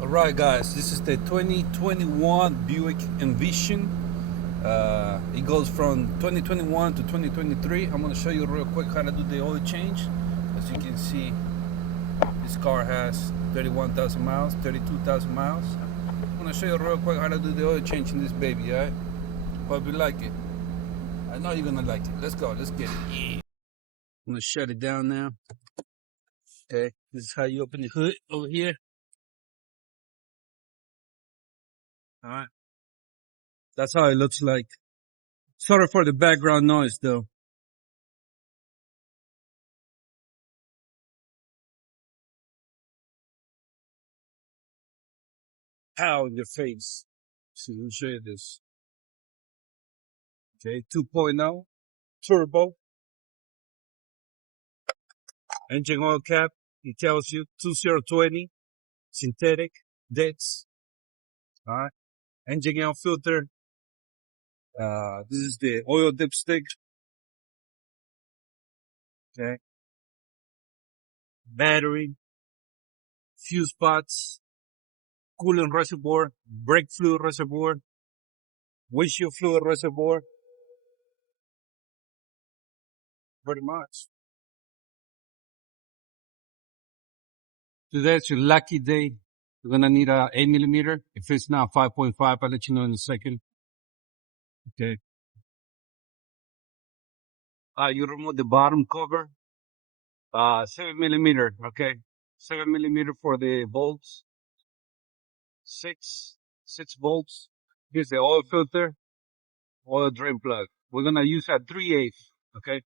All right, guys, this is the 2021 Buick Envision. It goes from 2021 to 2023. I'm gonna show you real quick how to do the oil change. As you can see, this car has 31,000 miles, 32,000 miles. I'm gonna show you real quick how to do the oil change in this baby, all right? Hope you like it. I know you're gonna like it. Let's go, let's get it. Yeah. I'm gonna shut it down now. Okay, this is how you open the hood over here. All right, that's how it looks like. Sorry for the background noise, though. Pow in your face. See, let me show you this. Okay, 2.0 turbo engine oil cap. It tells you 2020 synthetic deads. All right, engine oil filter. This is the oil dipstick. Okay, battery, fuse pots, coolant reservoir, brake fluid reservoir, windshield fluid reservoir. Pretty much. Today's your lucky day. You're gonna need a 8 millimeter. If it's not 5.5, I'll let you know in a second. Okay. You remove the bottom cover. 7 millimeter. Okay. 7 millimeter for the bolts. Six, 6 bolts. Here's the oil filter, oil drain plug. We're gonna use a 3/8. Okay.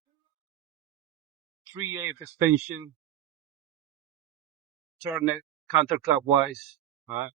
3/8 extension. Turn it counterclockwise. All right.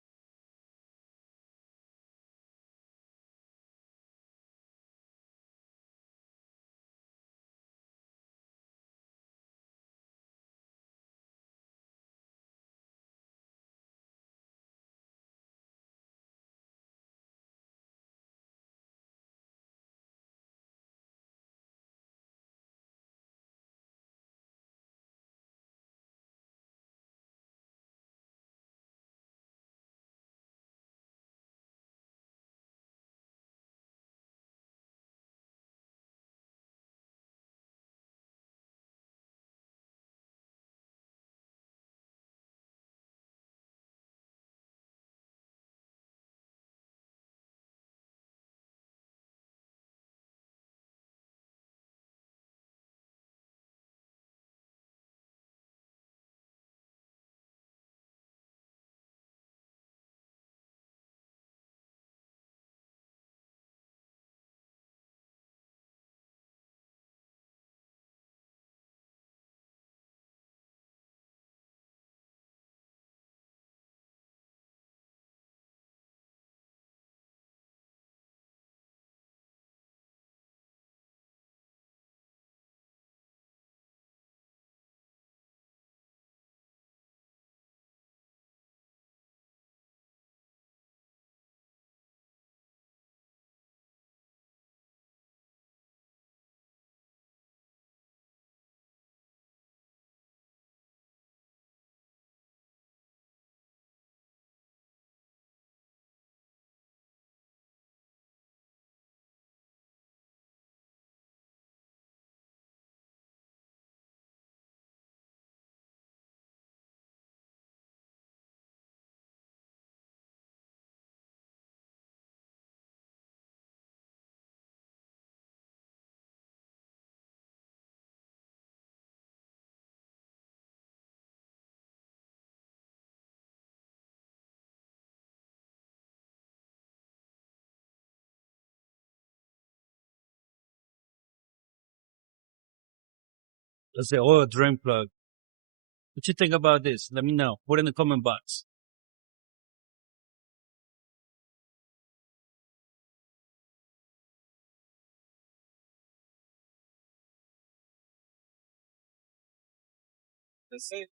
That's the oil drain plug. What you think about this? Let me know. Put in the comment box. That's it.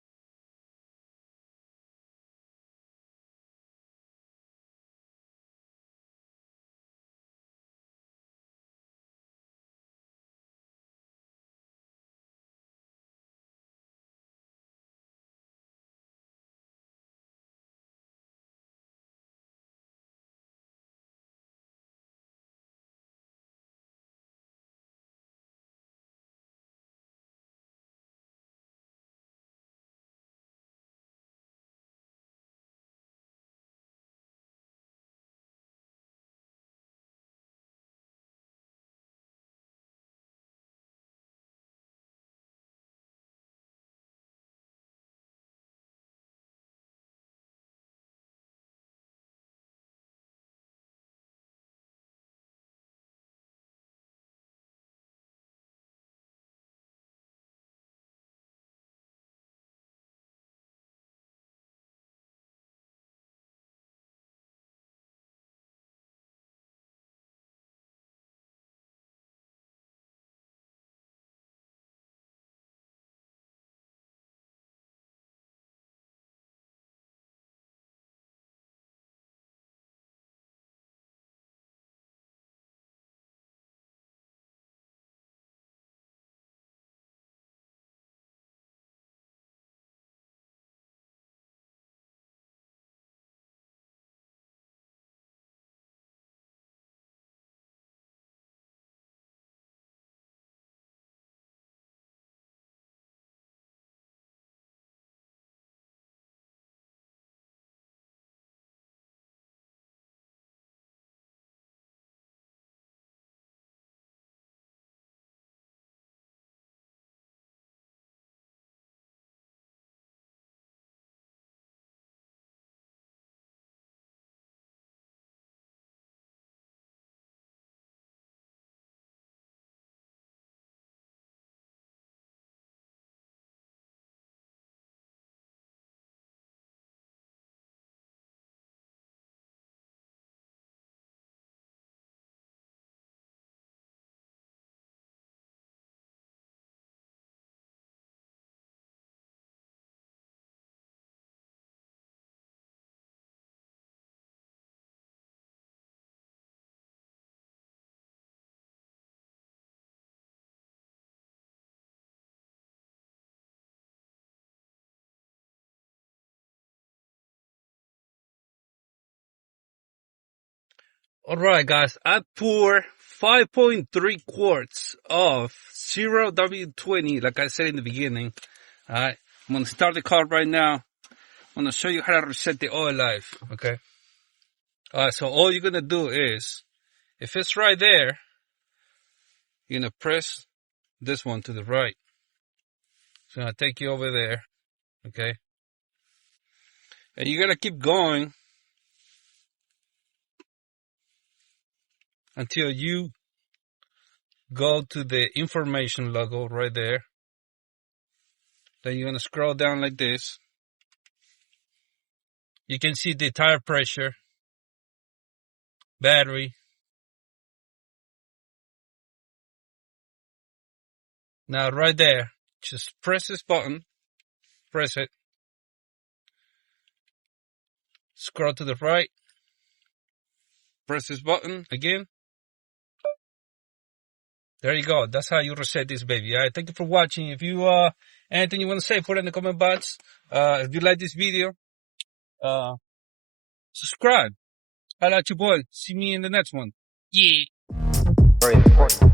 Alright guys, I pour 5.3 quarts of 0W20 like I said in the beginning. Alright, I'm gonna start the car right now. I'm gonna show you how to reset the oil life, okay? Alright, so all you're gonna do is, if it's right there, you're gonna press this one to the right. It's gonna take you over there, okay? And you're gonna keep going until you go to the information logo right there. Then you're gonna scroll down like this. You can see the tire pressure, battery. Now right there, just press this button, press it. Scroll to the right, press this button again. There you go. That's how you reset this baby. All right, thank you for watching. If you anything you want to say, put it in the comment box. If you like this video, subscribe. I like your boy. See me in the next one. Yeah. Very important.